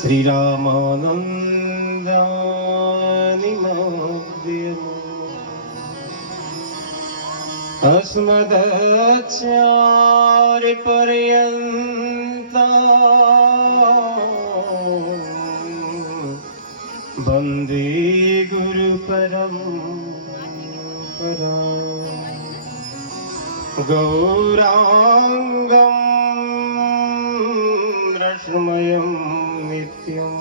श्रीरामानन्दानिमग्ध्यम् अस्मदाचार्यपर्यन्ता वन्दे गुरुपरम्परा गौराङ्गं रश्मयं नित्यं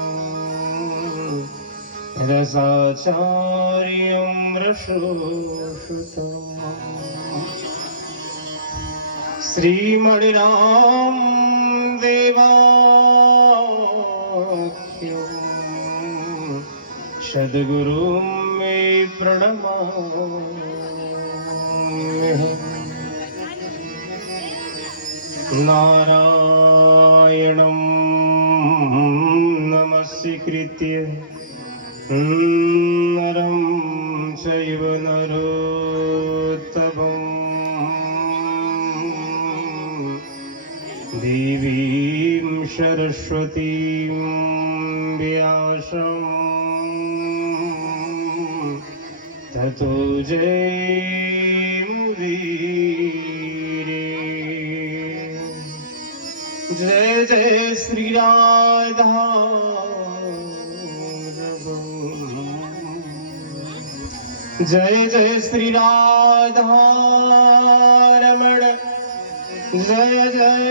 रसाचार्यं रसोषुतम् श्रीमणिराम देवाख्यं सद्गुरुं मे प्रणमाम्यहम् नारायणं नमस्कृत्य नरं चैव नरोत्तमं देवीं सरस्वतीं व्यासं ततो जयमुदीरये। जय जय श्री राधा जय जय श्री राधा रमण जय जय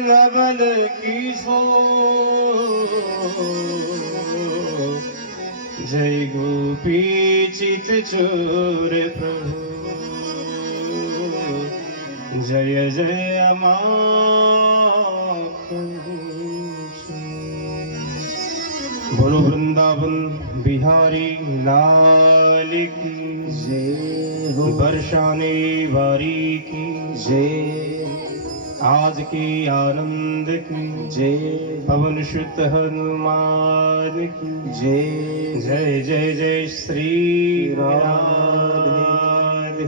नवल किशोर जय गोपी चित चोर प्रभु जय जय बोलो वृंदावन बिहारी लाल की जय हो। बरसाने वारी की जय, आज की आनंद की जय, पवन सुत हनुमान की जय। जय जय जय श्री राधे।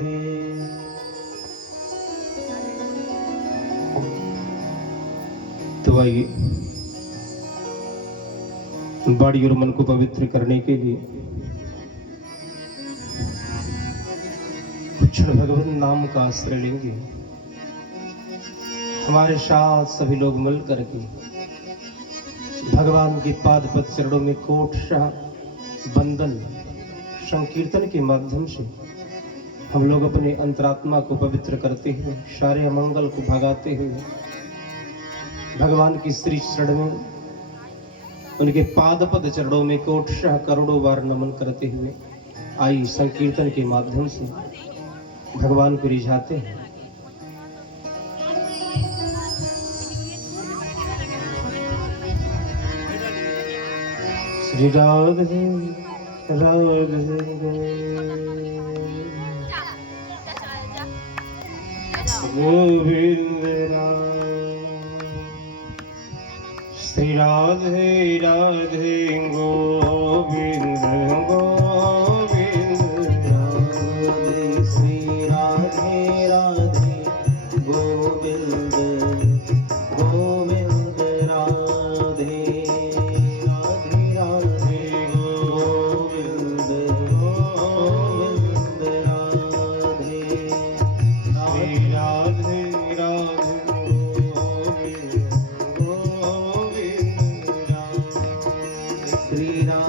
तो आइए बाड़ी और मन को पवित्र करने के लिए कुछ भगवान नाम का आश्रय लेंगे। हमारे साथ सभी लोग मिल करके भगवान के पाद पद चरणों में कोट शाह बंदन संकीर्तन के माध्यम से हम लोग अपने अंतरात्मा को पवित्र करते हुए सारे अमंगल को भगाते हुए भगवान की श्री चरण में उनके पादपद चरणों में कोटशाह करोड़ों बार नमन करते हुए आई संकीर्तन के माध्यम से भगवान को रिझाते हैं। श्री राधे राधे गोविंद श्री राधे राधे गोविंद गोविंद राधे श्री राधे राधे गोविंद गोविंद राधे राधे राधे गोविंद गोविंद राधे श्री राधे राधे श्री राम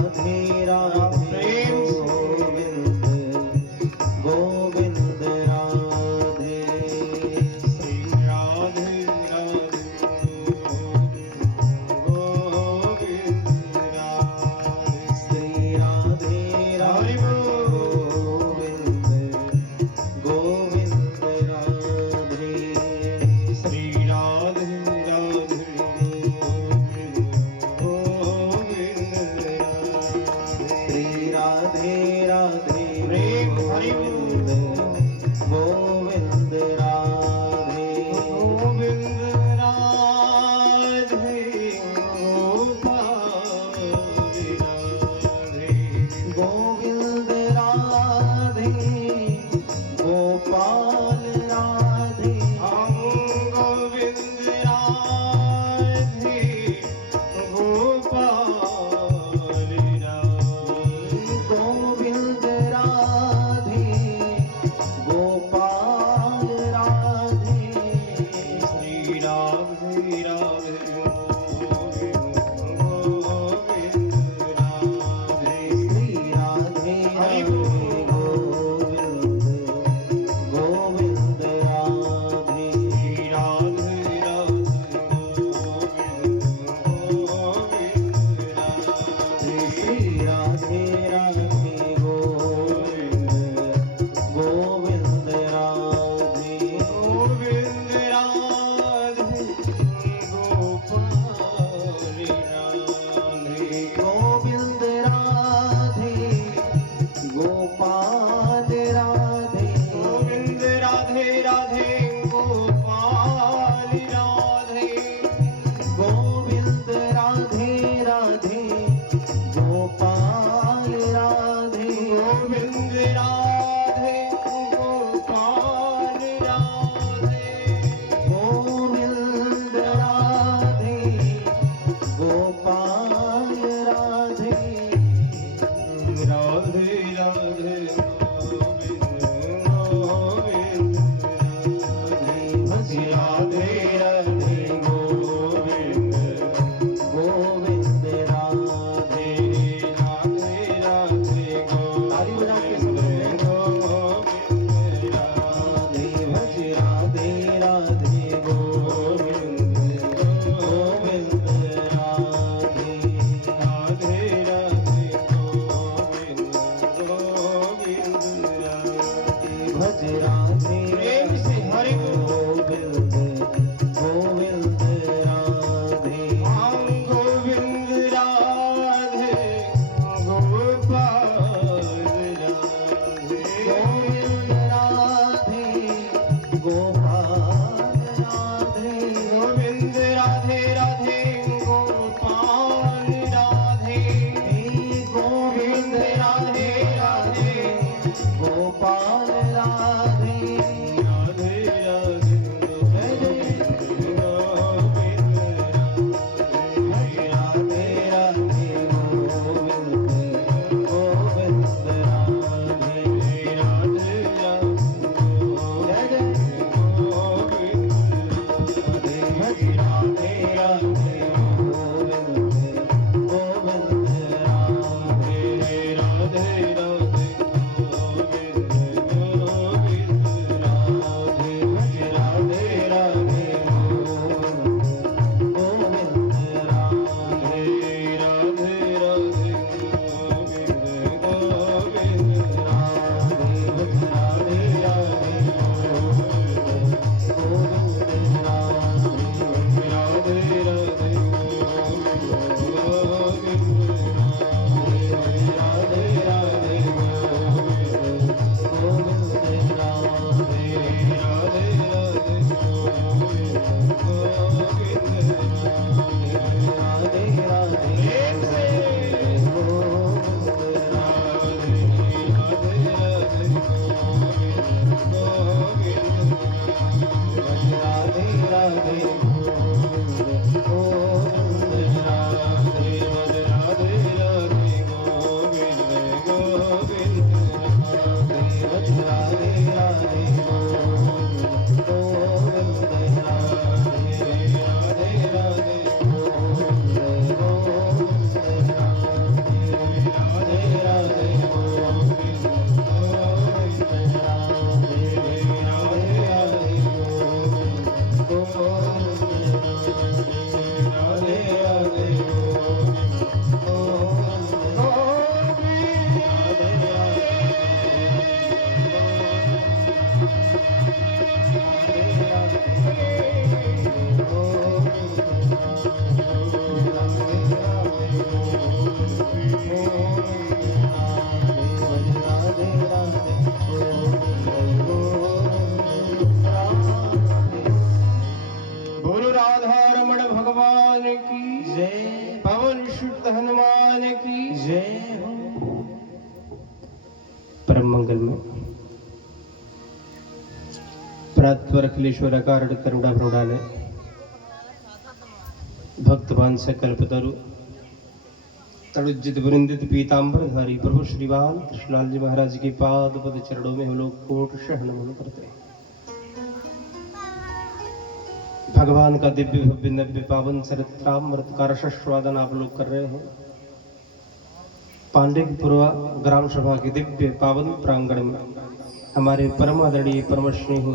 राधे राधे परम मंगल में प्रातवर अखिलेश्वर कारण करुणा प्रौढ़ालय भक्तवान से कल्पतरु तड़ुजित वृंदित पीतांबरधारी प्रभु श्रीवाल कृष्णलाल जी महाराज के पाद पद चरणों में हम लोग कोट शरण नमन करते हैं। भगवान का दिव्य भव्य नव्य पावन चरित्रामृत का रसास्वादन आप लोग कर रहे हैं। पांडेयपुरा ग्राम सभा के दिव्य पावन प्रांगण में हमारे परम आदरणीय परम स्नेही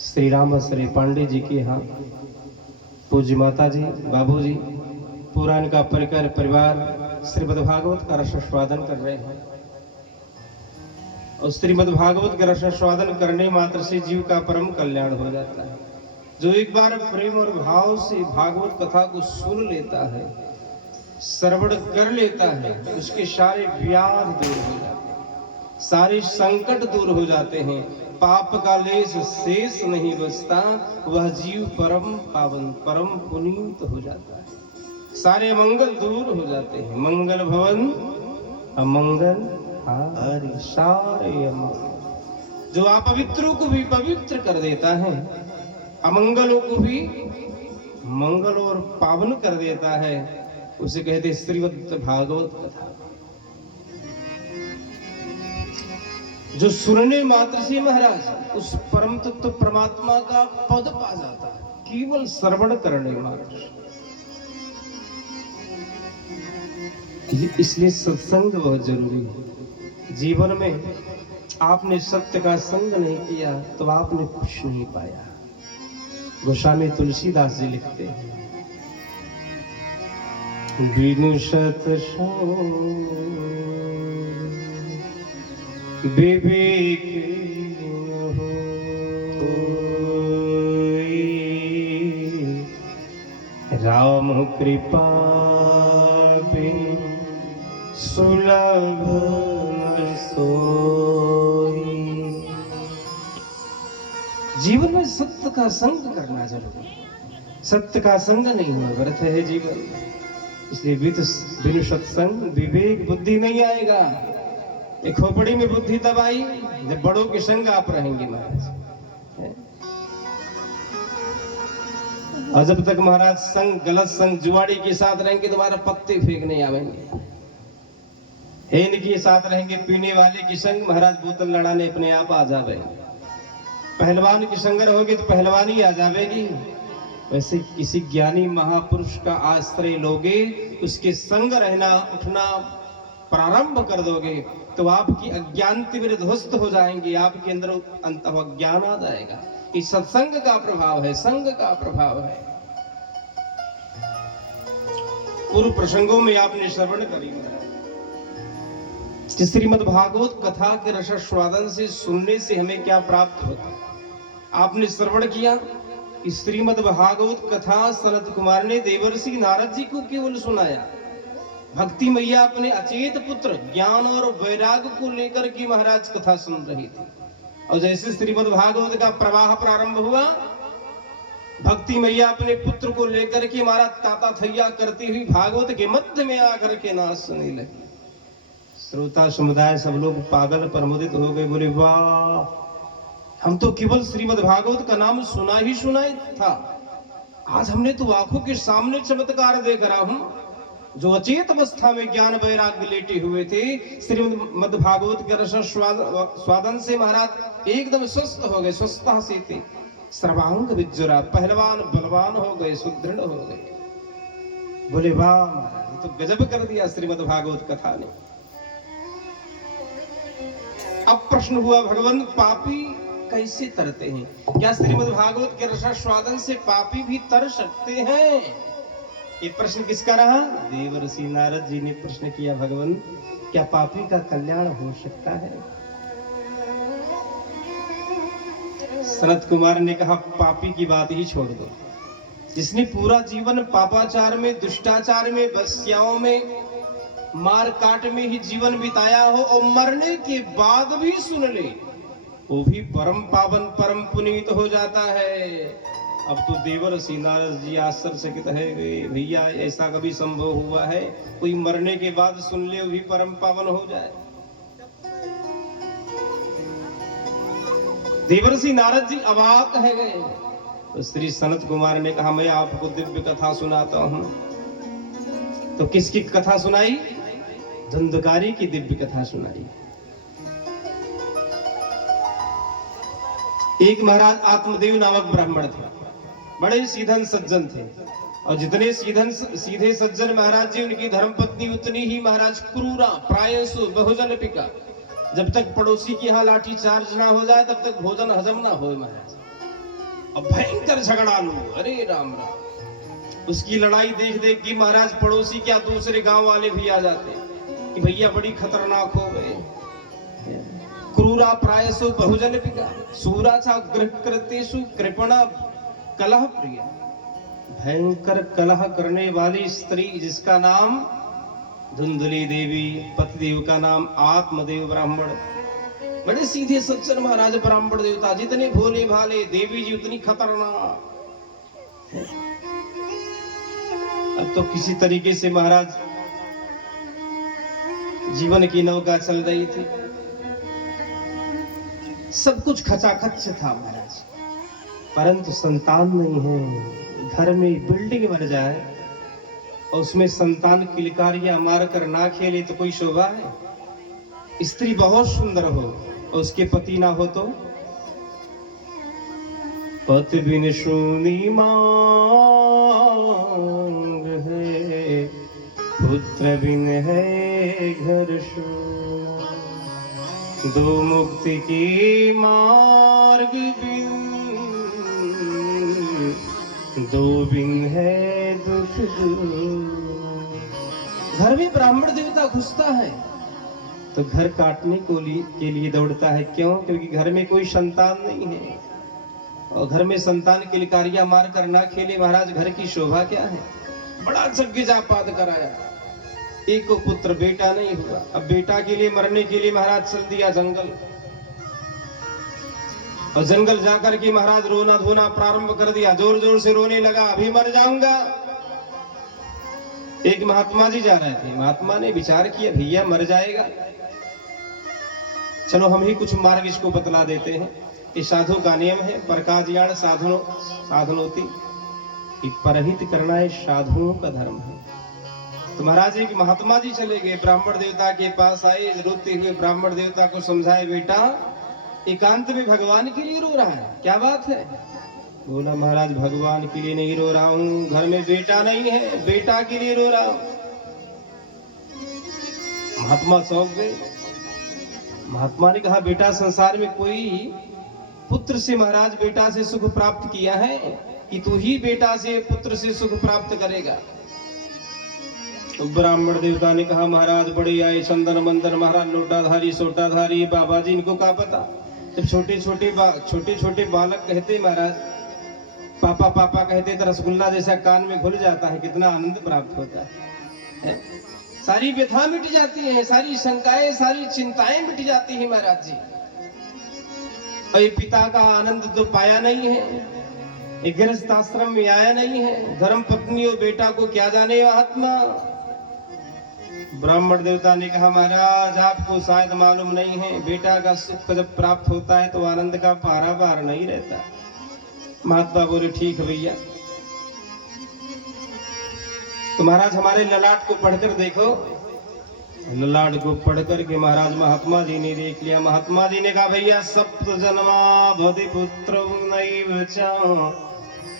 श्री राम श्री पांडे जी के यहाँ पूज्य माता जी, बाबू जी, पूरा इनका परिकर परिवार श्रीमद् भागवत का रसास्वादन कर रहे हैं। और श्रीमद् भागवत का रसास्वादन करने मात्र से जीव का परम कल्याण हो जाता है। जो एक बार प्रेम और भाव से भागवत कथा को सुन लेता है, श्रवण कर लेता है, उसके सारे व्याध दूर हो जाते हैं, सारे संकट दूर हो जाते हैं, पाप का लेश शेष नहीं बचता, वह जीव परम पावन परम पुनीत हो जाता है, सारे मंगल दूर हो जाते हैं। मंगल भवन अमंगल हारी, सारे अमंगल। जो अपवित्रों को भी पवित्र कर देता है, अमंगलों को भी मंगल और पावन कर देता है, उसे कहते श्रीमद् भागवत कथा। जो सुनने मात्र से महाराज उस परम तत्व परमात्मा का पद पा जाता है, केवल श्रवण करने मात्र से। इसलिए सत्संग बहुत जरूरी है। जीवन में आपने सत्य का संग नहीं किया तो आपने कुछ नहीं पाया। गोस्वामी तुलसीदास जी लिखते हैं, बिनु सत्संग विवेक राम कृपा सुलभ सोई। जीवन में सत्य का संग करना जरूरी है। सत्य का संग नहीं हुआ व्यर्थ है जीवन। इसलिए बिनु सत्संग विवेक बुद्धि नहीं आएगा। एक खोपड़ी में बुद्धि तब आई जब बड़ों के संग आप रहेंगे महाराज। और जब तक महाराज संग गलत संग जुआड़ी के साथ रहेंगे तुम्हारा पत्ते फेंकने आवेंगे। हेन के साथ रहेंगे पीने वाले की संग महाराज बोतल लड़ाने अपने आप आ जावेंगे। पहलवान की संग रहोगे तो पहलवानी आ जावेगी। वैसे किसी ज्ञानी महापुरुष का आश्रय लोगे, उसके संग रहना उठना प्रारंभ कर दोगे तो आपकी अज्ञानति में ध्वस्त हो जाएंगे, आपके अंदर अंतः ज्ञान आ जाएगा। इस सत्संग का प्रभाव है, संग का प्रभाव है। पूर्व प्रसंगों में आपने श्रवण करी कि श्रीमद् भागवत कथा के रसास्वादन से सुनने से हमें क्या प्राप्त होता है। आपने श्रवण किया कि श्रीमद् भागवत कथा सनत कुमार ने देवर्षि नारद जी को केवल सुनाया। भक्ति मैया अपने अचेत पुत्र ज्ञान और वैराग को लेकर के महाराज कथा सुन रही थी। और जैसे श्रीमद् भागवत का प्रवाह प्रारंभ हुआ, भक्ति मैया अपने पुत्र को लेकर के महाराज ताता थैया करती हुई भागवत के मध्य में आकर के नाच सुनने लगी। श्रोता समुदाय सब लोग पागल प्रमोदित हो गए। बोले वाह, हम तो केवल श्रीमद् भागवत का नाम सुना ही सुना था, आज हमने तो आंखों के सामने चमत्कार देख रहा हूं। जो अचेत अवस्था में ज्ञान वैराग्य लेटे हुए थे, श्रीमद् भागवत के रस स्वादन से महाराज एकदम स्वस्थ हो गए, स्वस्थता से थे। सर्वांग विज्जरा, पहलवान बलवान हो गए, सुदृढ़ हो गए। बोले वाह महाराज, तो गजब कर दिया श्रीमद् भागवत कथा ने। अब प्रश्न हुआ, भगवान पापी कैसे तरते हैं? क्या श्रीमद् भागवत के रसास्वादन से पापी भी तर सकते हैं? ये प्रश्न किसका रहा? देवर्षि नारद जी ने प्रश्न किया, भगवान क्या पापी का कल्याण हो सकता है? सनत कुमार ने कहा, पापी की बात ही छोड़ दो। जिसने पूरा जीवन पापाचार में, दुष्टाचार में, वैश्याओं में, मार काट में ही जीवन बिताया हो और मरने के बाद भी सुन ले, वो भी परम पावन परम पुनीत हो जाता है। अब तो देवर्षि नारद जी आश्चर्यचकित है, भैया ऐसा कभी संभव हुआ है? कोई मरने के बाद सुन ले वो भी परम पावन हो जाए? देवर्षि नारद जी अवाक है गए। तो श्री सनत कुमार ने कहा, मैं आपको दिव्य कथा सुनाता हूं। तो किसकी कथा सुनाई? धुंधकारी की दिव्य कथा सुनाई। एक महाराज आत्मदेव नामक ब्राह्मण थे। बड़े सीधन सज्जन थे। और जितने सीधे सज्जन महाराज जी, उनकी धर्मपत्नी उतनी ही महाराज क्रूरा प्रायसु बहुजन पिका। जब तक पड़ोसी की यहाँ लाठी चार्ज ना हो जाए तब तक भोजन हजम ना हो महाराज। अब भयंकर झगड़ालू, अरे राम राम। उसकी लड़ाई देख देख के महाराज पड़ोसी क्या दूसरे गांव वाले भी आ जाते कि भैया बड़ी खतरनाक हो गए। क्रूरा प्रायसु बहुजन पिका सूराचा गृह कृतेषु कृपणा कलह प्रिय। भयंकर कलह करने वाली स्त्री जिसका नाम धुंधुली देवी, पतिदेव का नाम आत्मदेव ब्राह्मण। बड़े सीधे सज्जन महाराज ब्राह्मण देवता, जितने भोले भाले, देवी जी उतनी खतरनाक। अब तो किसी तरीके से महाराज जीवन की नौका चल रही थी, सब कुछ खचाखच था महाराज, परंतु संतान नहीं है। घर में बिल्डिंग बन जाए और उसमें संतान किलकारियां मारकर ना खेले तो कोई शोभा है। स्त्री बहुत सुंदर हो और उसके पति ना हो तो पति बिन शूनी मांग है, पुत्र बिन है घर शून्य। दो मुक्ति की मार्ग बिन, दो बिन है दुख दूर। घर में ब्राह्मण देवता घुसता है तो घर काटने के लिए दौड़ता है। क्यों? क्योंकि घर में कोई संतान नहीं है और घर में संतान किलकारियां मार कर ना खेले महाराज, घर की शोभा क्या है। बड़ा यज्ञ जापाद कराया, एक को पुत्र बेटा नहीं हुआ। अब बेटा के लिए मरने के लिए महाराज चल दिया जंगल, और जंगल जाकर के महाराज रोना धोना प्रारंभ कर दिया। जोर जोर से रोने लगा, अभी मर जाऊंगा। एक महात्मा जी जा रहे थे, महात्मा ने विचार किया भैया मर जाएगा, चलो हम ही कुछ मार्ग इसको बतला देते हैं। ये साधु का नियम है, परकाज्ञान साधनोति, परहित करना है साधुओं का धर्म है। तो महाराज एक महात्मा जी चले गए, ब्राह्मण देवता के पास आए, रोते हुए ब्राह्मण देवता को समझाए, बेटा एकांत में भगवान के लिए रो रहा है, क्या बात है? बोला महाराज भगवान के लिए नहीं रो रहा हूँ, घर में बेटा नहीं है, बेटा के लिए रो रहा हूँ। महात्मा चौंक गए। महात्मा ने कहा बेटा संसार में कोई पुत्र से महाराज बेटा से सुख प्राप्त किया है कि तू ही बेटा से पुत्र से सुख प्राप्त करेगा? तो ब्राह्मण देवता ने कहा महाराज बड़े आए चंदन मंदन, महाराज लोटाधारी सोटाधारी, बाबा जी इनको क्या पता। जब छोटे छोटे बालक कहते महाराज पापा पापा कहते तो रसगुल्ला जैसा कान में घुल जाता है, कितना आनंद प्राप्त होता है। सारी व्यथा मिट जाती है, सारी शंकाएं सारी चिंताएं मिट जाती है महाराज जी। और ये पिता का आनंद तो पाया नहीं है, एक गृहस्थ आश्रम में आया नहीं है, धर्म पत्नी और बेटा को क्या जाने महात्मा। ब्राह्मण देवता ने कहा महाराज आपको शायद मालूम नहीं है, बेटा का सुख जब प्राप्त होता है तो आनंद का पारावार नहीं रहता। महात्मा बोले ठीक है भैया। तो महाराज हमारे ललाट को पढ़कर देखो। ललाट को पढ़कर के महाराज महात्मा जी ने देख लिया। महात्मा जी ने कहा भैया सप्त जन्मा भवति पुत्र नैव च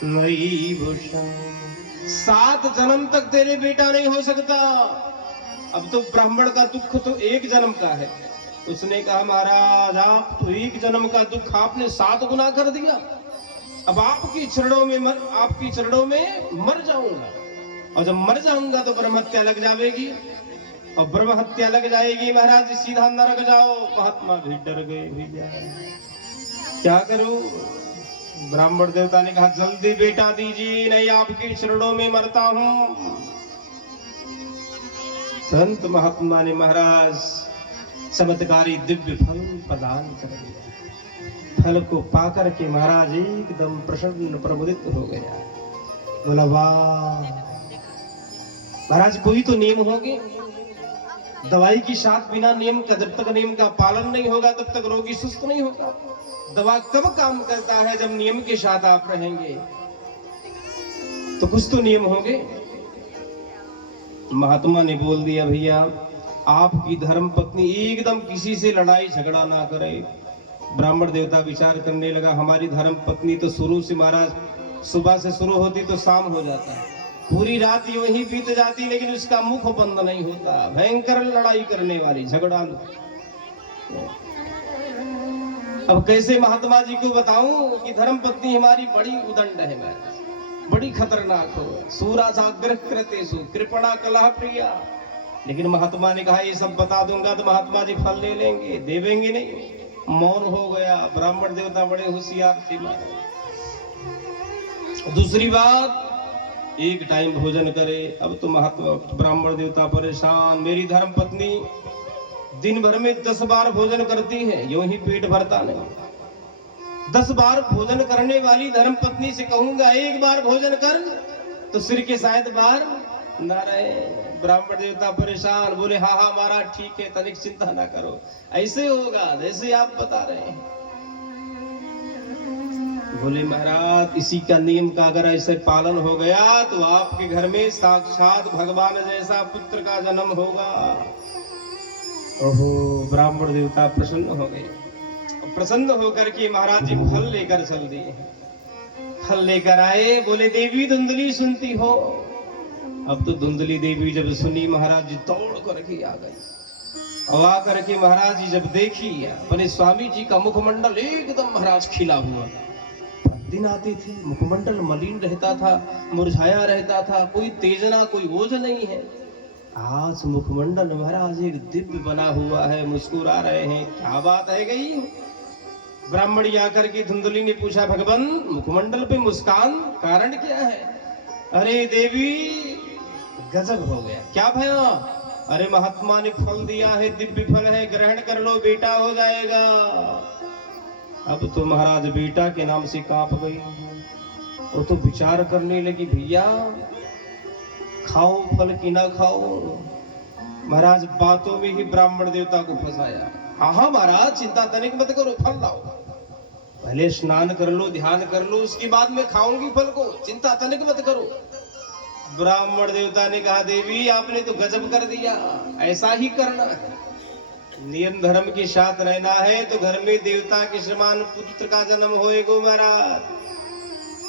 नैव च, 7 जन्म तक तेरे बेटा नहीं हो सकता। अब तो ब्राह्मण का दुख तो 1 जन्म का है। उसने कहा महाराज आप तो 1 जन्म का दुख आपने 7 गुना कर दिया। अब आपकी चरणों में मर जाऊंगा, और जब मर जाऊंगा तो ब्रह्म हत्या लग जाएगी, और ब्रह्म हत्या लग जाएगी महाराज सीधा नरक जाओ। महात्मा भी डर गए भैया क्या करूं। ब्राह्मण देवता ने कहा जल्दी बेटा दीजिए, नहीं आपके चरणों में मरता हूं। संत महात्मा ने महाराज चमत्कारी दिव्य फल प्रदान कर दिया। फल को पाकर के महाराज एकदम प्रसन्न प्रमुदित हो गया। बोला वाह महाराज कोई तो नियम होंगे, दवाई की साथ बिना नियम का, जब तक नियम का पालन नहीं होगा तब तक रोगी सुस्त नहीं होगा। दवा कब काम करता है? जब नियम के साथ आप रहेंगे। तो कुछ तो नियम होंगे। महात्मा ने बोल दिया भैया आपकी धर्म पत्नी एकदम किसी से लड़ाई झगड़ा ना करे। ब्राह्मण देवता विचार करने लगा हमारी धर्म पत्नी तो शुरू से महाराज सुबह से शुरू होती तो शाम हो जाता, पूरी रात यूं ही बीत जाती, लेकिन उसका मुख बंद नहीं होता। भयंकर लड़ाई करने वाली, झगड़ालू। अब कैसे महात्मा जी को बताऊं कि धर्म पत्नी हमारी बड़ी उदंड है, मैं बड़ी खतरनाक हो, सूरा जाग्रह कृतेषु कृपणा कलह प्रिया। लेकिन महात्मा ने कहा ये सब बता दूंगा तो महात्मा जी फल ले लेंगे, देवेंगे नहीं। मौन हो गया। ब्राह्मण देवता बड़े होशियार थे। दूसरी बात, एक टाइम भोजन करे। अब तो महात्मा ब्राह्मण देवता परेशान, मेरी धर्म पत्नी दिन भर में 10 बार भोजन करती है, यूं ही पेट भरता नहीं। 10 बार भोजन करने वाली धर्म पत्नी से कहूंगा एक बार भोजन कर, तो सिर के शायद बार ना रहे। ब्राह्मण देवता परेशान, बोले हाँ हाँ महाराज ठीक है, तनिक चिंता ना करो, ऐसे होगा जैसे आप बता रहे हैं। बोले महाराज इसी का नियम का अगर ऐसे पालन हो गया तो आपके घर में साक्षात भगवान जैसा पुत्र का जन्म होगा। ओहो, ब्राह्मण देवता प्रसन्न हो गए। प्रसन्न होकर के महाराज जी फल लेकर चल दिए। फल लेकर आए, बोले देवी धुंधली सुनती हो। अब तो धुंधली देवी जब सुनी, महाराज जी दौड़ करके आ गई। और आकर के महाराज जी जब देखी अपने स्वामी जी का मुखमंडल एकदम महाराज खिला हुआ। दिन आते थे, मुखमंडल मलिन रहता था, मुरझाया रहता था, कोई तेजना कोई ओज नहीं है। आज मुखमंडल महाराज एक दिव्य बना हुआ है, मुस्कुरा रहे हैं, क्या बात है गई। ब्राह्मणी आकर के धुंधली ने पूछा, भगवान मुखमंडल पे मुस्कान कारण क्या है? अरे देवी गजब हो गया। क्या भया? अरे महात्मा ने फल दिया है, दिव्य फल है, ग्रहण कर लो, बेटा हो जाएगा। अब तो महाराज बेटा के नाम से कांप गई। वो तो विचार करने लगी, भैया खाओ फल की ना खाओ। महाराज बातों में ही ब्राह्मण देवता को फंसाया। हाँ हाँ महाराज चिंता तनिक मत करो, फल लाओ, पहले स्नान कर लो, ध्यान कर लो, उसके बाद में खाऊंगी फल को, चिंता तनिक मत करो। ब्राह्मण देवता ने कहा, देवी आपने तो गजब कर दिया, ऐसा ही करना है, नियम धर्म के साथ रहना है तो घर में देवता के समान पुत्र का जन्म होएगा महाराज।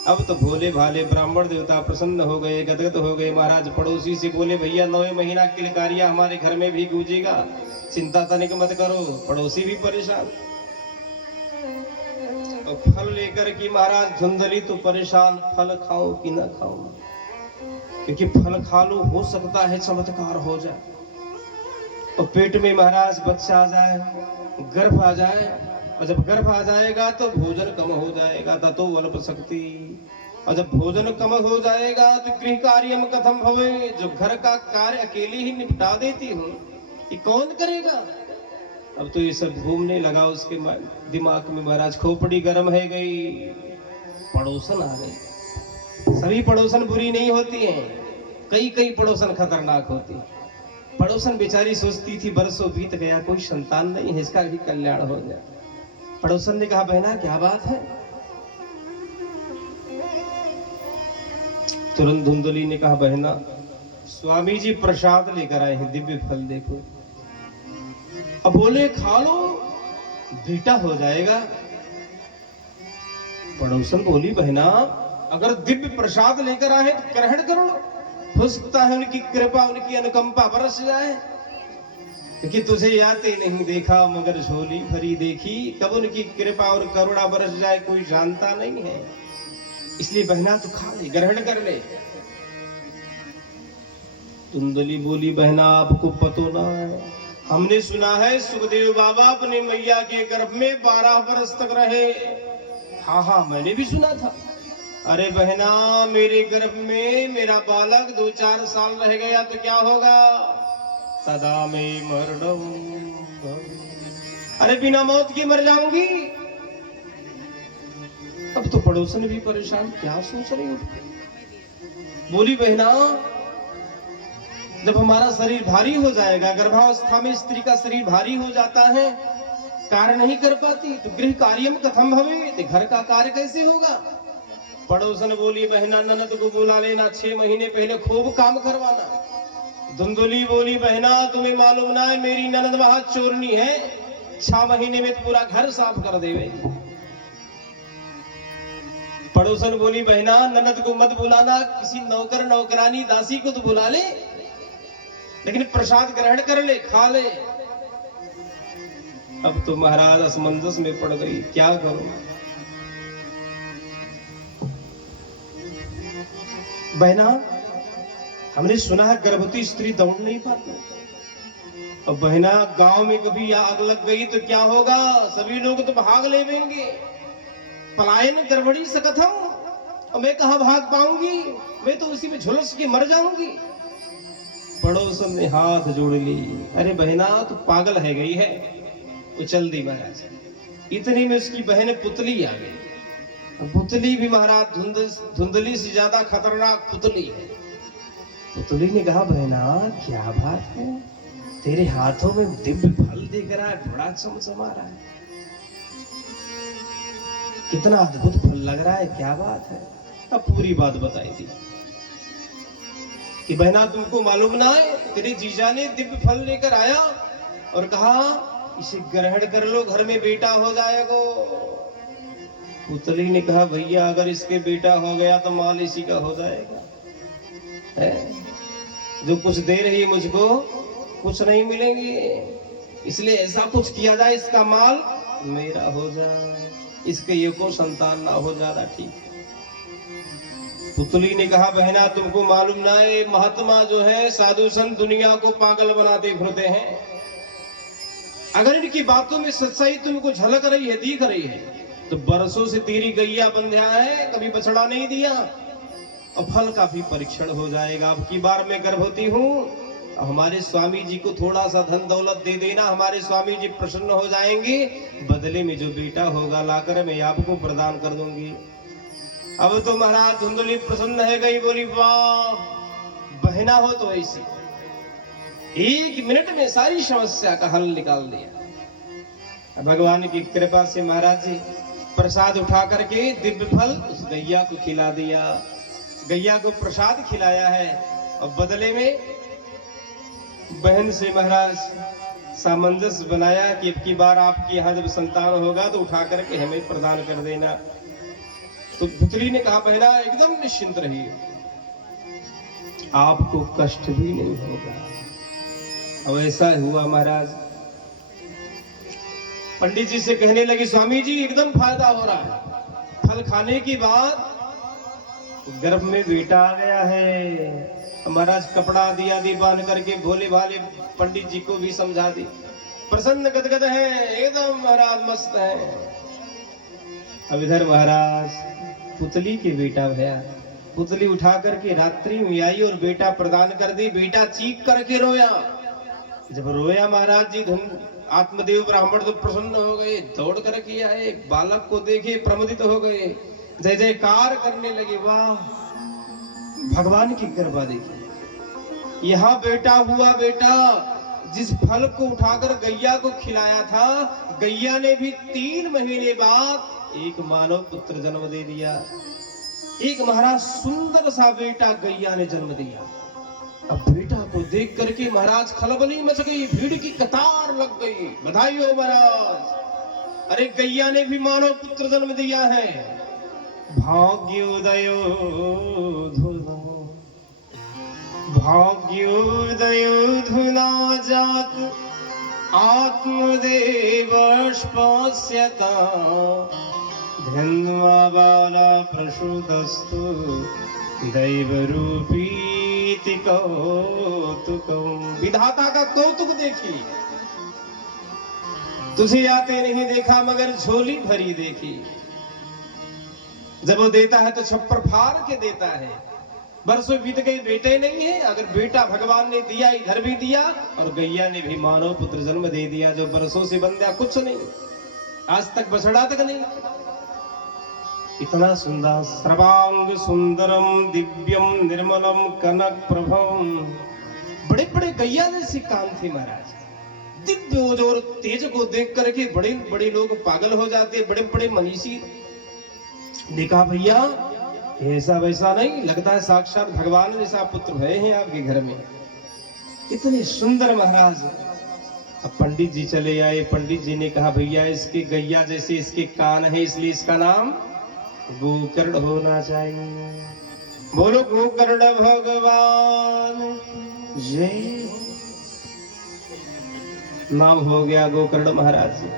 अब तो भोले भाले ब्राह्मण देवता प्रसन्न हो गए, गदगद हो गए। महाराज पड़ोसी से बोले, भैया 9वें महीना किलकारिया हमारे घर में भी गूंजेगा, चिंता तनिक मत करो। पड़ोसी भी परेशान। तो फल लेकर की महाराज धुंधली तो परेशान, फल खाओ कि ना खाओ, क्योंकि फल खा लो हो सकता है चमत्कार हो जाए, और पेट में महाराज बच्चा आ जाए, गर्भ आ जाए, और जब गर्भ आ जाएगा तो भोजन कम हो जाएगा, ततो अल्प शक्ति। और जब भोजन कम हो जाएगा तो गृह कार्यम कथम भवे, जो घर का कार्य अकेले ही निपटा देती हूँ ये कौन करेगा। अब तो ये सब घूमने लगा उसके दिमाग में। महाराज खोपड़ी गर्म है गई, पड़ोसन आ गई। सभी पड़ोसन बुरी नहीं होती हैं, कई कई पड़ोसन खतरनाक होती। पड़ोसन बेचारी सोचती थी बरसों बीत गया, कोई संतान नहीं है, इसका भी कल्याण हो जाए। पड़ोसन ने कहा, बहना क्या बात है? तुरंत धुंधली ने कहा, बहना स्वामी जी प्रसाद लेकर आए हैं, दिव्य फल देखो। अब बोले खा लो, बेटा हो जाएगा। पड़ोसन बोली, बहना अगर दिव्य प्रसाद लेकर आए तो ग्रहण कर लो, हो सकता है उनकी कृपा उनकी अनुकंपा बरस जाए। कि तुझे आते नहीं देखा मगर झोली भरी देखी, कब उनकी कृपा और करुणा बरस जाए कोई जानता नहीं है, इसलिए बहना तो खा ले, ग्रहण कर ले। धुंधली बोली, बहना आपको पतो ना है, हमने सुना है सुखदेव बाबा अपने मैया के गर्भ में 12 वर्ष तक रहे। हाँ हाँ मैंने भी सुना था। अरे बहना मेरे गर्भ में मेरा बालक 2-4 साल रह गया तो क्या होगा? सदा में मरणम, अरे बिना मौत के मर जाऊंगी। अब तो पड़ोसन भी परेशान, क्या सोच रही हो? बोली, बहना जब हमारा शरीर भारी हो जाएगा, गर्भावस्था में स्त्री का शरीर भारी हो जाता है, कार्य नहीं कर पाती, तो गृह कार्यम कथम भवे, घर का कार्य कैसे होगा? पड़ोसन बोली, बहना ननद को बुला लेना, 6 महीने पहले खूब काम करवाना। धुंधली बोली, बहना तुम्हें मालूम ना है मेरी ननद वहां चोरनी है, 6 महीने में तो पूरा घर साफ कर देवे। पड़ोसन बोली बहना ननद को मत बुलाना, किसी नौकर नौकरानी दासी को तो बुला ले, लेकिन प्रसाद ग्रहण कर ले, खा ले। अब तो महाराज असमंजस में पड़ गई, क्या करूं। बहना हमने सुना है गर्भवती स्त्री दौड़ नहीं पाती। अब बहना गांव में कभी आग लग गई तो क्या होगा, सभी लोग तो भाग लेंगे। पलायन गर्भणी सकथम, और मैं कहां भाग पाऊंगी, मैं तो उसी में झुलस के मर जाऊंगी। पड़ोसन ने हाथ जोड़ ली, अरे बहना तो पागल है गई है। उछल दी महाराज। इतनी में उसकी बहन पुतली आ गई। पुतली भी महाराज धुंधली से ज्यादा खतरनाक पुतली है। पुतली ने कहा बहना क्या बात है, तेरे हाथों में दिव्य फल दिख रहा है, बड़ा चमचमा रहा है, कितना अद्भुत फल लग रहा है, क्या बात है। अब पूरी बात बताई थी कि बहना तुमको मालूम ना है, तेरे जीजा ने दिव्य फल लेकर आया और कहा इसे ग्रहण कर लो, घर में बेटा हो जाएगा। पुतली ने कहा भैया अगर इसके बेटा हो गया तो माल इसी का हो जाएगा, है? जो कुछ दे रही है मुझको कुछ नहीं मिलेंगे, इसलिए ऐसा कुछ किया जाए इसका माल मेरा हो जाए, इसके ये को संतान ना हो ज्यादा ठीक है। पुतली ने कहा बहना तुमको मालूम ना है, महात्मा जो है साधु संत दुनिया को पागल बनाते फिरते हैं। अगर इनकी बातों में सच्चाई तुमको झलक रही है, दिख रही है, तो बरसों से तेरी गैया बंध्या है, कभी बछड़ा नहीं दिया, और फल का भी परीक्षण हो जाएगा। अब की बार मैं गर्भवती हूँ, हमारे स्वामी जी को थोड़ा सा धन दौलत दे देना, हमारे स्वामी जी प्रसन्न हो जाएंगे, बदले में जो बेटा होगा लाकर मैं आपको प्रदान कर दूंगी। अब तो महाराज धुंधली प्रसन्न है गई, बोली वाह बहना हो तो ऐसी, 1 मिनट में सारी समस्या का हल निकाल दिया। भगवान की कृपा से महाराज जी प्रसाद उठा करके दिव्य फल उस गैया को खिला दिया, गैया को प्रसाद खिलाया है, और बदले में बहन से महाराज सामंजस्य बनाया कि अब की बार आपके यहाँ जब संतान होगा तो उठा करके हमें प्रदान कर देना। तो पुतली ने कहा बहना एकदम निश्चिंत रहिए, आपको कष्ट भी नहीं होगा। अब ऐसा हुआ महाराज, पंडित जी से कहने लगी स्वामी जी एकदम फायदा हो रहा है, फल खाने के बाद गर्भ में बेटा आ गया है। महाराज कपड़ा दिया दी बांध करके, भोले भाले पंडित जी को भी समझा दी, प्रसन्न गदगद है एकदम महाराज मस्त है। अब इधर महाराज पुतली के बेटा भया, पुतली उठा करके रात्रि में आई और बेटा प्रदान कर दी। बेटा चीख करके रोया, जब रोया महाराज जी आत्मदेव ब्राह्मण तो प्रसन्न हो गए, दौड़ करके आए, बालक को देखे प्रमुदित हो गए, जय जयकार करने लगे, वाह भगवान की कृपा देखिए, यहाँ बेटा हुआ। बेटा जिस फल को उठाकर गैया को खिलाया था, गैया ने भी 3 महीने बाद एक मानव पुत्र जन्म दे दिया। एक महाराज सुंदर सा बेटा गैया ने जन्म दिया। अब बेटा को देख करके महाराज खलबली मच गई, भीड़ की कतार लग गई, बधाई हो महाराज, अरे गैया ने भी मानव पुत्र जन्म दिया है। भाग्योदयो धुना, भाग्योदयो धुना जात आत्मदेव स्पश्यता, धन्वा बाला प्रसूतस्तु दैवरूपीति कौतुकम्। विधाता का कौतुक देखी, तुझे आते नहीं देखा मगर झोली भरी देखी। जब वो देता है तो छप्पर फाड़ के देता है। बरसों बीत गए, बेटे नहीं है, अगर बेटा भगवान ने दिया, इधर भी दिया, और गैया ने भी मानव पुत्र जन्म दे दिया, जो बरसों से बन गया, कुछ नहीं, आज तक बछड़ा तक नहीं। इतना सुंदर सर्वांग सुंदरम दिव्यम निर्मलम कनक प्रभम, बड़े बड़े गैया जैसे कान थे महाराज, दिव्य और तेज को देख करके बड़े बड़े लोग पागल हो जाते, बड़े बड़े मनीषी ने कहा भैया ऐसा वैसा नहीं, लगता है साक्षात भगवान जैसा पुत्र भय हैं आपके घर में, इतने सुंदर महाराज। अब पंडित जी चले आए, पंडित जी ने कहा भैया इसके गैया जैसे इसके कान है, इसलिए इसका नाम गोकर्ण होना चाहिए। बोलो गोकर्ण भगवान जय। नाम हो गया गोकर्ण महाराज जी।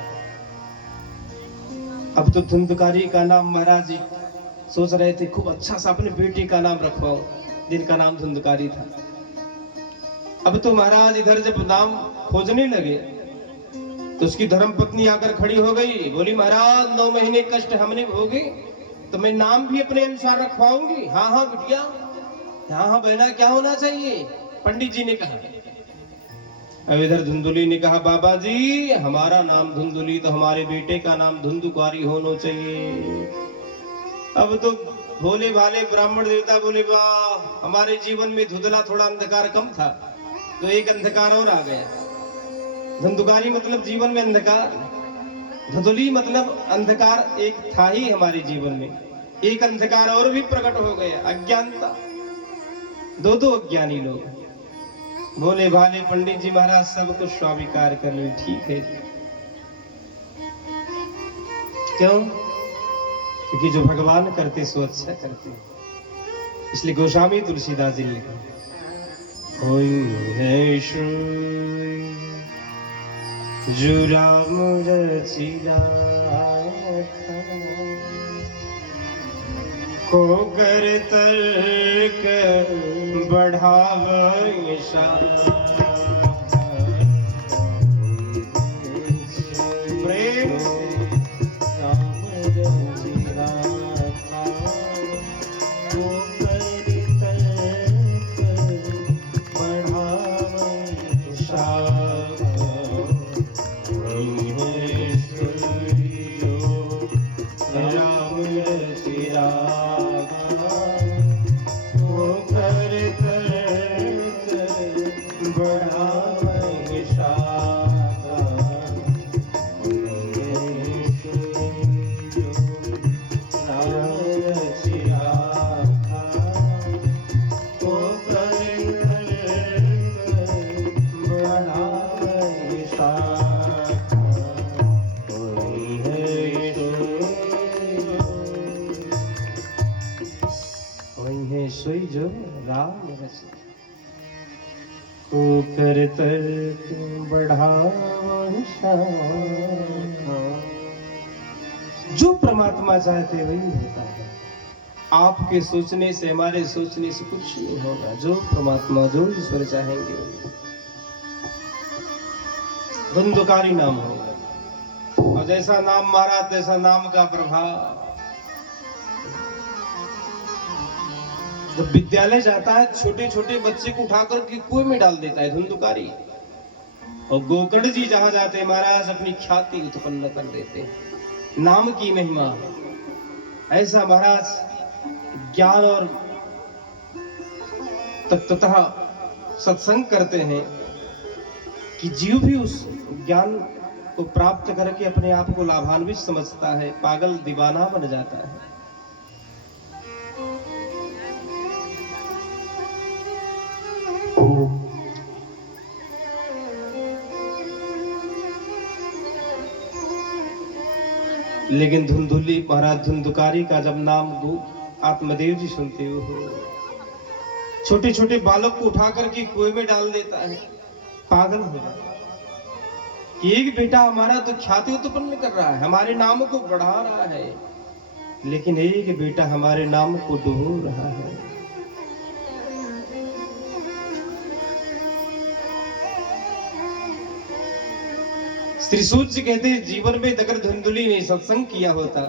अब तो धुंधकारी का नाम महाराज जी सोच रहे थे खूब अच्छा सा अपने बेटे का नाम रखवाओ, जिनका नाम धुंधकारी था। अब तो महाराज इधर जब नाम खोजने लगे तो उसकी धर्मपत्नी आकर खड़ी हो गई, बोली महाराज 9 महीने कष्ट हमने भोगे तो मैं नाम भी अपने अनुसार रखवाऊंगी। हाँ हाँ बिटिया, हाँ हाँ बहना, क्या होना चाहिए? पंडित जी ने कहा। अब इधर धुंधुली ने कहा बाबा जी हमारा नाम धुंधुली तो हमारे बेटे का नाम धुंधुकारी होना चाहिए। अब तो भोले भाले ब्राह्मण देवता बोले वाह, हमारे जीवन में धुंधला थोड़ा अंधकार कम था तो एक अंधकार और आ गया। धुंधुकारी मतलब जीवन में अंधकार, धुंधुली मतलब अंधकार एक था ही हमारे जीवन में, एक अंधकार और भी प्रकट हो गया, अज्ञानता। दो अज्ञानी लोग। भोले भाले पंडित जी महाराज सब कुछ स्वीकार कर ले, ठीक है। क्यों? क्योंकि जो भगवान करते सो अच्छा करते, इसलिए गोस्वामी तुलसीदास जी ने लिखा है जो राम रचिया को कर तर्क बढ़ावे प्रेम राम रचिया को कर तर्क बढ़ावे राम रचिया सोई जो राम रचिया को कर तर्क बढ़ावा। जो परमात्मा चाहते वही होता है। आपके सोचने से, हमारे सोचने से कुछ नहीं होगा। जो परमात्मा, जो ईश्वर चाहेंगे वही। धुंधकारी नाम होगा और जैसा नाम मारा तैसा नाम का प्रभाव। जब विद्यालय जाता है छोटे छोटे बच्चे को उठाकर के कुएं में डाल देता है धुंधकारी। और गोकर्ण जी जहां जाते हैं महाराज अपनी ख्याति उत्पन्न कर देते हैं, नाम की महिमा। ऐसा महाराज ज्ञान और तत्वतः सत्संग करते हैं कि जीव भी उस ज्ञान को प्राप्त करके अपने आप को लाभान्वित समझता है, पागल दीवाना बन जाता है। लेकिन धुंधुली महाराज धुंधुकारी का जब नाम आत्मदेव जी सुनते हो, छोटे छोटे बालक को उठा करके कुएं में डाल देता है, पागल हो जाता है कि एक बेटा हमारा तो ख्याति उत्पन्न कर रहा है, हमारे नाम को बढ़ा रहा है, लेकिन एक बेटा हमारे नाम को डुबो रहा है। श्री सूत जी कहते हैं जीवन में अगर धुंधुली ने सत्संग किया होता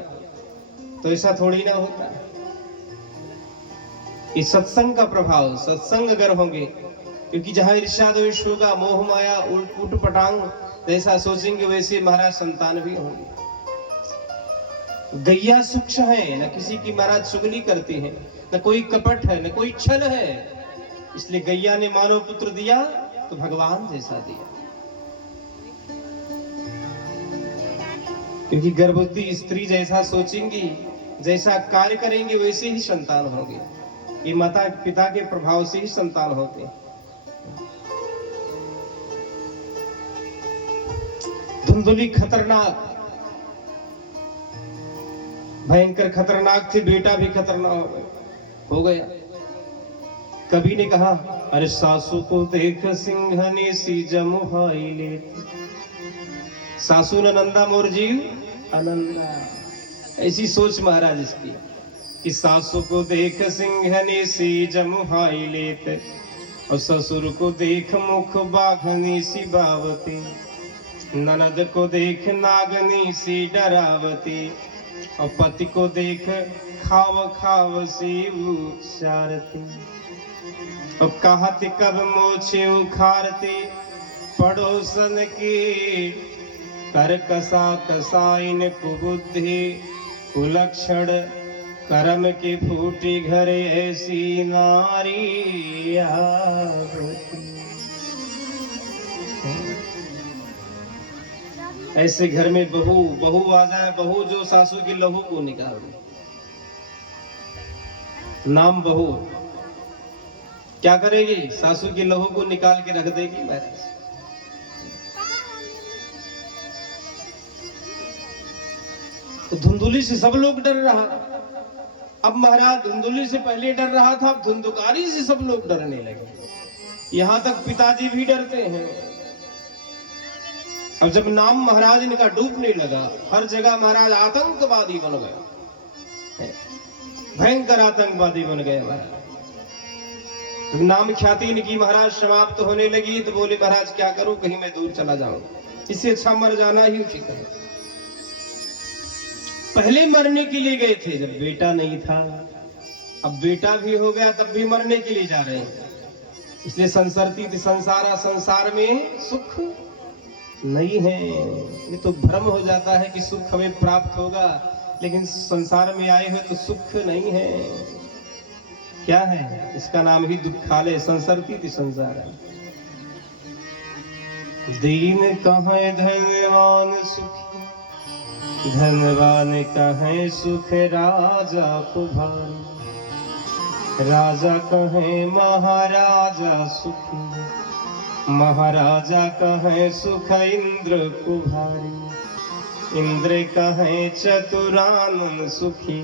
तो ऐसा थोड़ी ना होता। इस सत्संग का प्रभाव, सत्संग अगर होंगे, क्योंकि जहां ईर्ष्या द्वेष होगा, मोह माया उठ पटांग, जैसा सोचेंगे वैसे महाराज संतान भी होंगे। गैया सूक्ष्म है, न किसी की महाराज चुगली करती है, न कोई कपट है, न कोई छल है। इसलिए गैया ने मानव पुत्र दिया तो भगवान जैसा दिया। क्योंकि गर्भवती स्त्री जैसा सोचेंगी, जैसा कार्य करेंगे वैसे ही संतान होंगे। ये माता पिता के प्रभाव से ही संतान होते हैं। धुंधुली खतरनाक, भयंकर खतरनाक थी, बेटा भी खतरनाक हो गया। कवि ने कहा, अरे सासू को देख सिंघनी सी जमुहाई लेती। सासू नंदा मोर जीव अनंदा, ऐसी सोच महाराज इसकी कि सासू को देख सिंघनी सी जमुहाई लेते और ससुर को देख मुख बाघनी सी बावती, ननद को देख नागनी सी डरावती और पति को देख खाव खाव सी उचारती और कहत कब मोछे उखारती, पड़ोसन की कर कसा कसाइन कुबुद्धि, कुलक्षण कर्म की फूटी घर ऐसी नारी आवती। ऐसे घर में बहू आ जाए, बहू जो सासू की लहू को निकाल दे, नाम बहू क्या करेगी? सासू की लहू को निकाल के रख देगी महाराज। तो धुंधुली से सब लोग डर रहा। अब महाराज धुंधुली से पहले डर रहा था, अब धुंधुकारी से सब लोग डरने लगे, यहां तक पिताजी भी डरते हैं। अब जब नाम महाराज इनका डूबने लगा, हर जगह महाराज आतंकवादी बन गए, भयंकर आतंकवादी बन गए महाराज। तो नाम ख्याति इनकी महाराज समाप्त होने लगी, तो बोले महाराज क्या करूं, कहीं मैं दूर चला जाऊं, इससे अच्छा मर जाना ही उचित है। पहले मरने के लिए गए थे जब बेटा नहीं था, अब बेटा भी हो गया तब भी मरने के लिए जा रहे हैं। इसलिए संसरती संसारा, संसार में सुख नहीं है। ये तो भ्रम हो जाता है कि सुख हमें प्राप्त होगा, लेकिन संसार में आए हुए तो सुख नहीं है। क्या है? इसका नाम ही दुखालय, संसरती संसार। दीन कहे धनवान सुखी, धनवान कहे सुख राजा को भारी, राजा कहे महाराजा सुखी, महाराजा कहे सुख इंद्र को भारी, इंद्र कहे चतुरानन सुखी,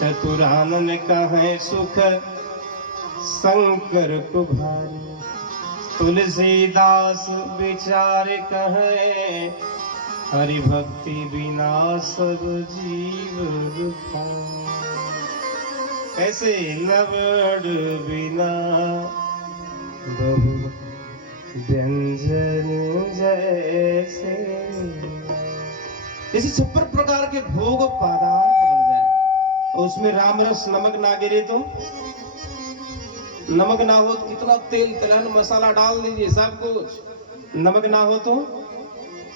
चतुरानन कहे सुख शंकर को भारी, तुलसीदास विचार कहे हरि भक्ति बिना सब जीव दुखा। कैसे? लवड़ बिना बहु व्यंजन जैसे, जैसे 56 प्रकार के भोग पदार्थ बन जाए और उसमें राम रस नमक ना गिरे तो, नमक ना हो तो कितना तेल तिलहन मसाला डाल दीजिए, सब कुछ नमक ना हो तो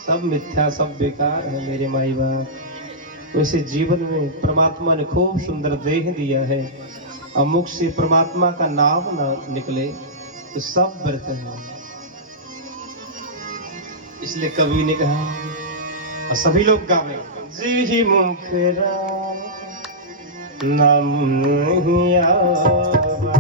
सब मिथ्या, सब बेकार है मेरे माई बाप। वैसे जीवन में परमात्मा ने खूब सुंदर देह दिया है, और मुख से परमात्मा का नाम ना निकले तो सब व्यर्थ है। इसलिए कवि ने कहा, और सभी लोग गावे, जी मुख राम नाम नहीं आवा,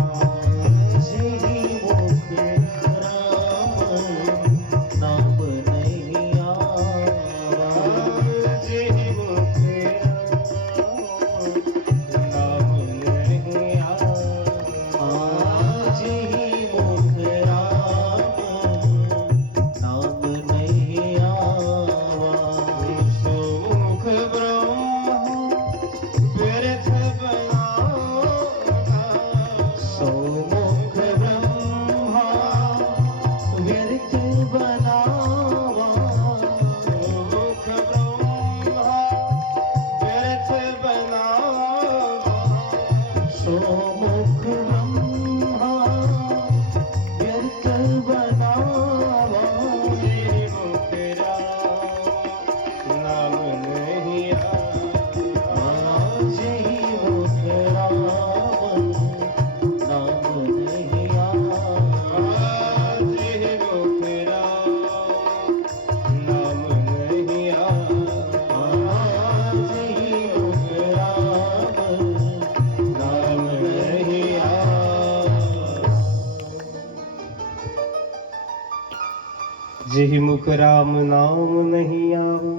जेहि मुख राम नाम नहीं आवा,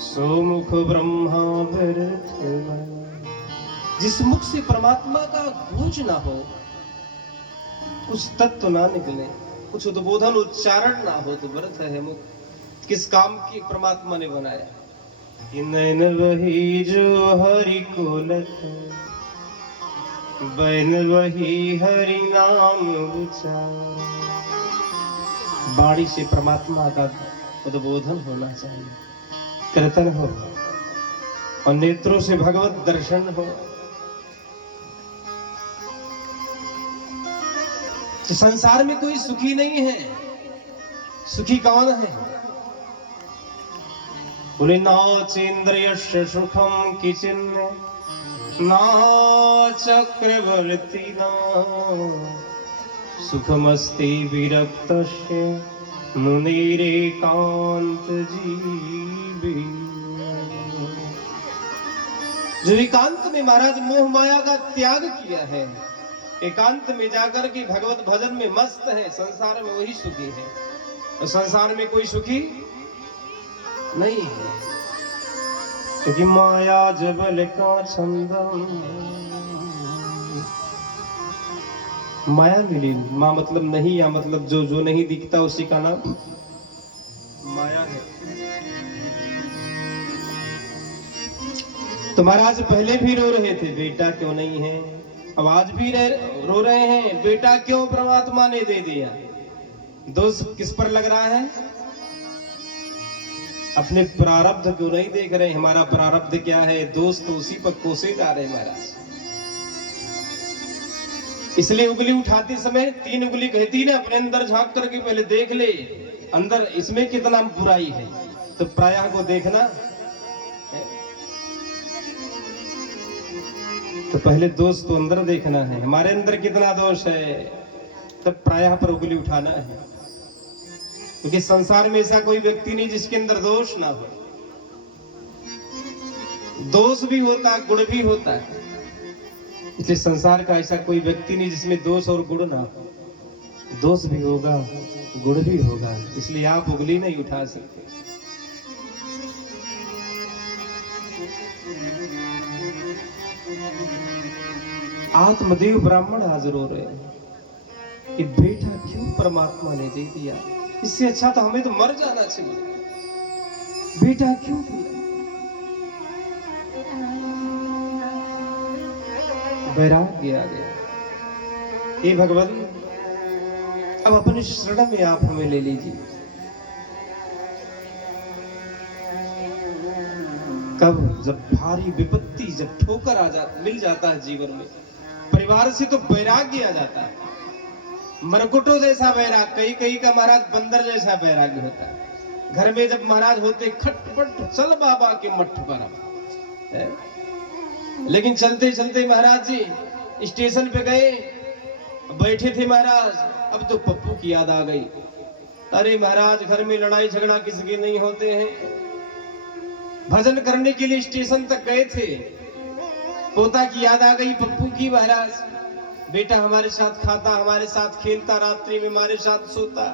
सोमुख ब्रह्मा व्यर्थ गया। जिस मुख से परमात्मा का गूंज ना हो, कुछ तत्व ना निकले, कुछ उद्बोधन उच्चारण ना हो तो व्यर्थ है मुख। किस काम की परमात्मा ने बनाया? कि नैन वही जो हरि को लखे, बैन वही हरि नाम उचारे। वाणी से परमात्मा का उद्बोधन होना चाहिए, कीर्तन हो, और नेत्रों से भगवत दर्शन हो। तो संसार में कोई सुखी नहीं है। सुखी कौन है? बोले नाचेन्द्रियस्य सुखम किचिन्न ना चक्रवर्ती ना सुखमस्ति विरक्तस्य मुनिरेकांत जीवे। जो एकांत में महाराज मोह माया का त्याग किया है, एकांत में जाकर के भगवत भजन में मस्त है, संसार में वही सुखी है। और संसार में कोई सुखी नहीं है, क्योंकि माया जबल का छंदम। माया मिली, माँ मतलब नहीं, या मतलब जो नहीं दिखता उसी का नाम माया है। तो महाराज पहले भी रो रहे थे, बेटा क्यों नहीं है। अब आज भी रो रहे हैं, बेटा क्यों परमात्मा ने दे दिया। दोष किस पर लग रहा है? अपने प्रारब्ध क्यों नहीं देख रहे? हमारा प्रारब्ध क्या है? दोष तो उसी पर कोसे जा रहे महाराज। इसलिए उंगली उठाते समय 3 उंगली कहती ना, अपने अंदर झांक करके पहले देख ले अंदर इसमें कितना बुराई है, तो प्रायः को देखना। तो पहले दोष तो अंदर देखना है, हमारे अंदर कितना दोष है, तब प्रायः पर उंगली उठाना है। क्योंकि संसार में ऐसा कोई व्यक्ति नहीं जिसके अंदर दोष ना हो। दोष भी होता है, गुण भी होता है। इसलिए संसार का ऐसा कोई व्यक्ति नहीं जिसमें दोष और गुण ना हो। दोष भी होगा, गुण भी होगा, इसलिए आप उंगली नहीं उठा सकते। आत्मदेव ब्राह्मण हाजिर हो रहे हैं कि बेटा क्यों परमात्मा ने दे दिया, इससे अच्छा तो हमें तो मर जाना चाहिए। बेटा क्यों दिया? वैराग्य आ गया। हे भगवान, अब अपने शरण में आप हमें ले लीजिए। कब? जब भारी विपत्ति, जब ठोकर मिल जाता है जीवन में, परिवार से तो वैराग्य आ जाता है। मरकुटो जैसा वैराग, कई का महाराज बंदर जैसा वैराग्य होता है। घर में जब महाराज होते खटपट, चल बाबा के मठ पर। लेकिन चलते चलते महाराज जी स्टेशन पे गए, बैठे थे महाराज, अब तो पप्पू की याद आ गई। अरे महाराज, घर में लड़ाई झगड़ा किसके नहीं होते हैं। भजन करने के लिए स्टेशन तक गए थे, पोता की याद आ गई, पप्पू की। महाराज, बेटा हमारे साथ खाता, हमारे साथ खेलता, रात्रि में हमारे साथ सोता,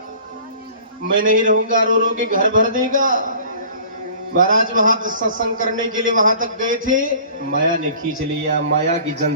मैं नहीं रहूंगा, रो रो के घर भर देगा। महाराज वहां सत्संग करने के लिए वहां तक गए थे, माया ने खींच लिया। माया की जन